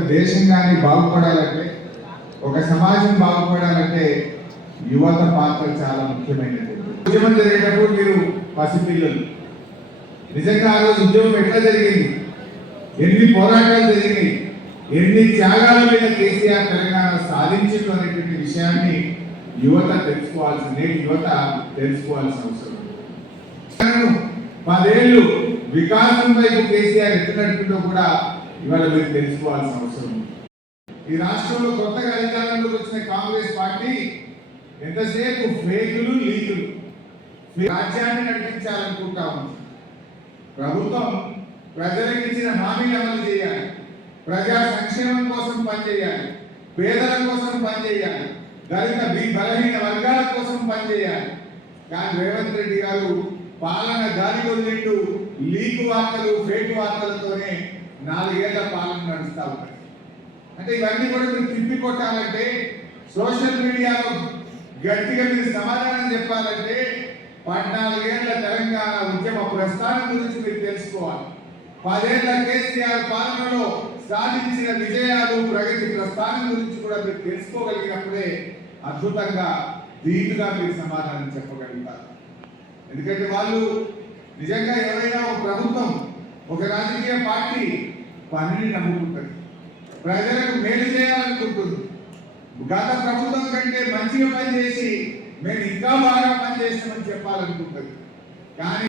దేశం కానీ బాగుపడాలంటే ఒక సమాజం బాగుపడాలంటే యువత పాత్ర చాలా ముఖ్యమైనది. ఉద్యమం జరిగేటప్పుడు మీరు పసిపిల్లలు. నిజంగా ఆ రోజు ఉద్యమం ఎట్లా జరిగింది? ఎన్ని పోరాటాలు జరిగినాయి? ఎన్ని త్యాగాల మీద కేసీఆర్ తెలంగాణ సాధించింది అనేటువంటి విషయాన్ని యువత తెలుసుకోవాల్సిన నేటి యువత తెలుసుకోవాల్సిన అవసరం పదేళ్ళు వికాసం వైపు కేసీఆర్ ఎత్తునట్టుకుంటూ కూడా ఇవాళ మీరు తెలుసుకోవాల్సిన అవసరం ఉంది. ఈ రాష్ట్రంలో కొత్తగా అధికారంలోకి వచ్చిన కాంగ్రెస్ పార్టీ ఎంతసేపు ఫేకులు లీకులు రాజ్యాన్ని నడిపించాలనుకుంటా ఉంది. ప్రభుత్వం ప్రజలకు ఇచ్చిన హామీలు అమలు చేయాలి. ప్రజా సంక్షేమం కోసం పనిచేయాలి. పేదల కోసం పనిచేయాలి. దళిత బి- బలహీన వర్గాల కోసం పనిచేయాలి. కానీ రేవంత్ రెడ్డి గారు పాలన దారి వదిలిండు లీకు వార్తలు ఫేక్ వార్తలతోనే నాలుగేళ్ళ పాలన నడుస్తా ఉన్నాయి అంటే ఇవన్నీ కూడా మీరు తిప్పి కొట్టాలంటే సోషల్ మీడియాలో గట్టిగా మీరు సమాధానం చెప్పాలంటే పద్నాలుగేళ్ళ తెలంగాణ ఉద్యమ ప్రస్థానం గురించి మీరు తెలుసుకోవాలి. పదేళ్ళ కేసీఆర్ పాలనలో సాధించిన విజయాలు ప్రగతి ప్రస్థానం గురించి కూడా మీరు తెలుసుకోగలిగినప్పుడే అద్భుతంగా ధీటుగా మీరు సమాధానం చెప్పగలుగుతారు. ఎందుకంటే వాళ్ళు నిజంగా ఎవరైనా ఒక ప్రభుత్వం ఒక రాజకీయ పార్టీ పనిని నమ్ముకుంటుంది. ప్రజలకు మేలు చేయాలనుకుంటుంది. గత ప్రభుత్వం కంటే మంచిగా పనిచేసి మేము ఇంకా బాగా పనిచేస్తామని చెప్పాలనుకుంటుంది. కానీ